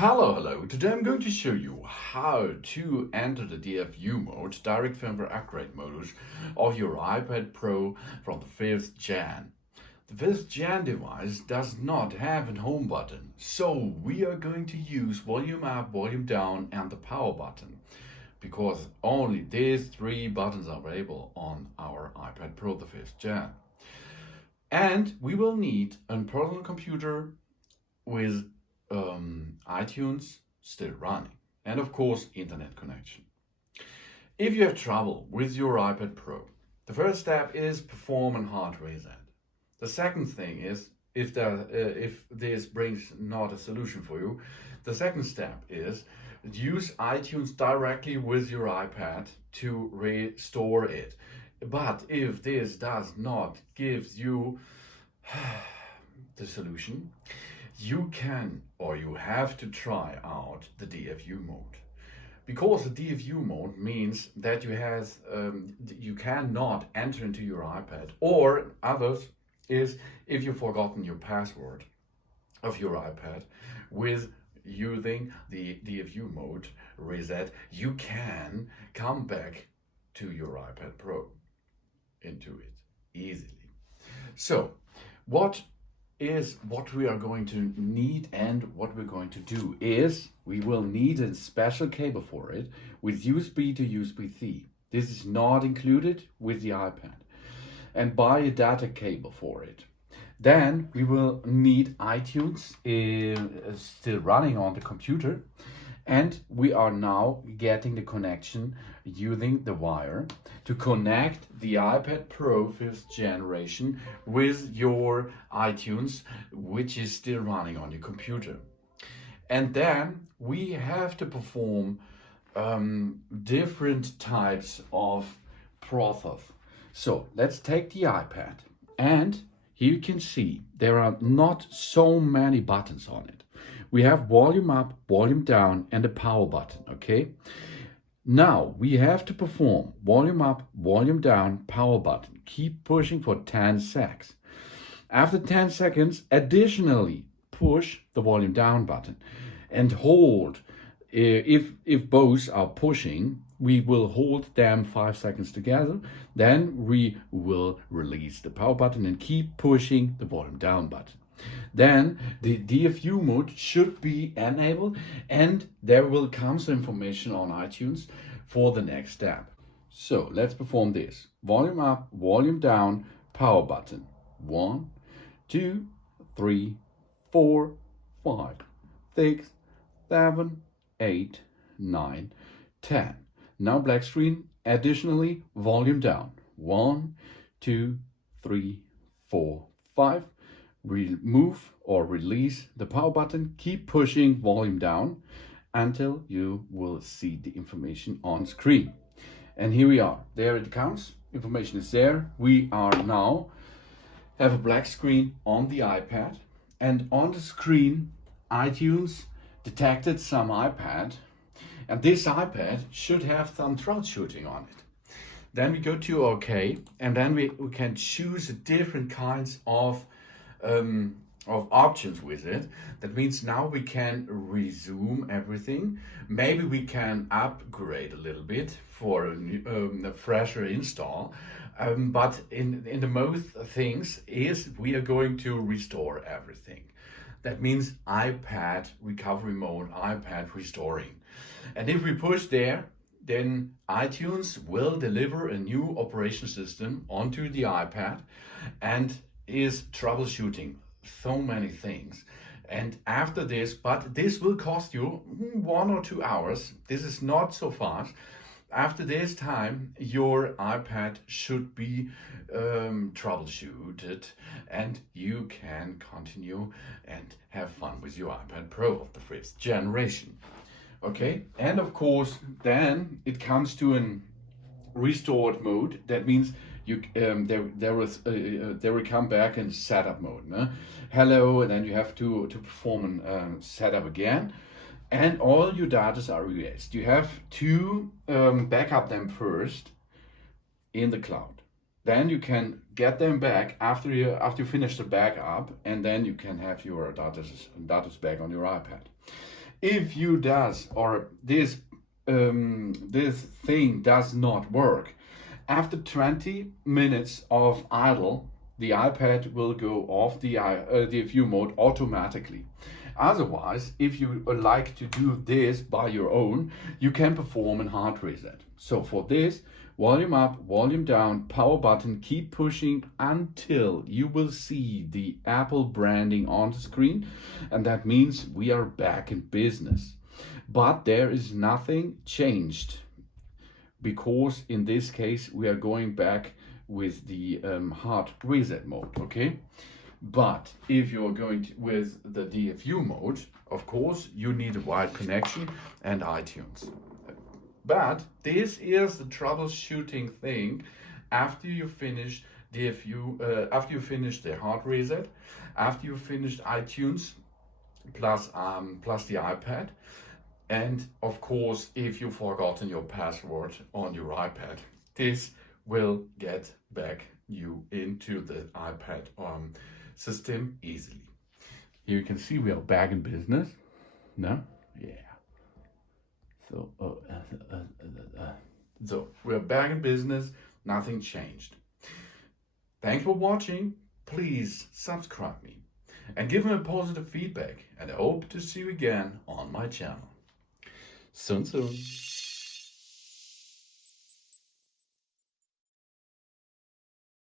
Hello. Today I'm going to show you how to enter the Dfu Mode, direct firmware upgrade modus of your iPad Pro from the 5th Gen. The 5th Gen device does not have a home button, so we are going to use volume up, volume down and the power button, because only these three buttons are available on our iPad Pro, the 5th Gen. And we will need a personal computer with iTunes still running, and of course internet connection. If you have trouble with your iPad Pro, the first step is perform a hard reset. The second thing is, if this brings not a solution for you, the second step is use iTunes directly with your iPad to restore it. But if this does not give you the solution, you can or you have to try out the Dfu Mode. Because the Dfu Mode means that you cannot enter into your iPad, or others is if you've forgotten your password of your iPad. With using the Dfu Mode reset, you can come back to your iPad Pro into it easily. So what we are going to need, and what we're going to do is we will need a special cable for it with USB to USB-C. This is not included with the iPad, and buy a data cable for it. Then we will need iTunes still running on the computer, and we are now getting the connection using the wire to connect the iPad Pro 5th generation with your iTunes, which is still running on your computer. And then we have to perform different types of process. So let's take the iPad, and here you can see there are not so many buttons on it. We have volume up, volume down, and a power button, okay? Now we have to perform volume up, volume down, power button. Keep pushing for 10 seconds. After 10 seconds, additionally push the volume down button and hold. If both are pushing, we will hold them 5 seconds together. Then we will release the power button and keep pushing the volume down button. Then the Dfu Mode should be enabled, and there will come some information on iTunes for the next step. So let's perform this. Volume up, volume down, power button. 1, 2, 3, 4, 5, 6, 7, 8, 9, 10. Now black screen. Additionally, volume down. 1, 2, 3, 4, 5. Remove or release the power button. Keep pushing volume down until you will see the information on screen. And here we are. There it comes. Information is there. We are now have a black screen on the iPad, and on the screen iTunes detected some iPad, and this iPad should have some troubleshooting on it. Then we go to OK, and then we can choose different kinds of options with it. That means now we can resume everything. Maybe we can upgrade a little bit for a fresher install. But in the most things is we are going to restore everything. That means iPad recovery mode, iPad restoring. And if we push there, then iTunes will deliver a new operation system onto the iPad and is troubleshooting so many things. And after this, but this will cost you 1 or 2 hours. This is not so fast. After this time, your iPad should be troubleshooted, and you can continue and have fun with your iPad Pro of the 5th generation. Okay, and of course, then it comes to an restored mode. That means you there will come back in setup mode. No? Hello, and then you have to perform a setup again, and all your data are erased. You have to backup them first in the cloud. Then you can get them back after you finish the backup, and then you can have your data back on your iPad. If you does or this thing does not work, after 20 minutes of idle, the iPad will go off the Dfu mode automatically. Otherwise, if you like to do this by your own, you can perform a hard reset. So for this, volume up, volume down, power button, keep pushing until you will see the Apple branding on the screen, and that means we are back in business. But there is nothing changed, because in this case we are going back with the hard reset mode, okay? But if you're going with the Dfu mode, of course you need a wide connection and iTunes. But this is the troubleshooting thing after you finish after you finish the hard reset, after you finished iTunes plus the iPad. And of course, if you've forgotten your password on your iPad, this will get back you into the iPad system easily. Here you can see we are back in business. No? Yeah. So we're back in business. Nothing changed. Thanks for watching. Please subscribe me and give me a positive feedback. And I hope to see you again on my channel. Soon.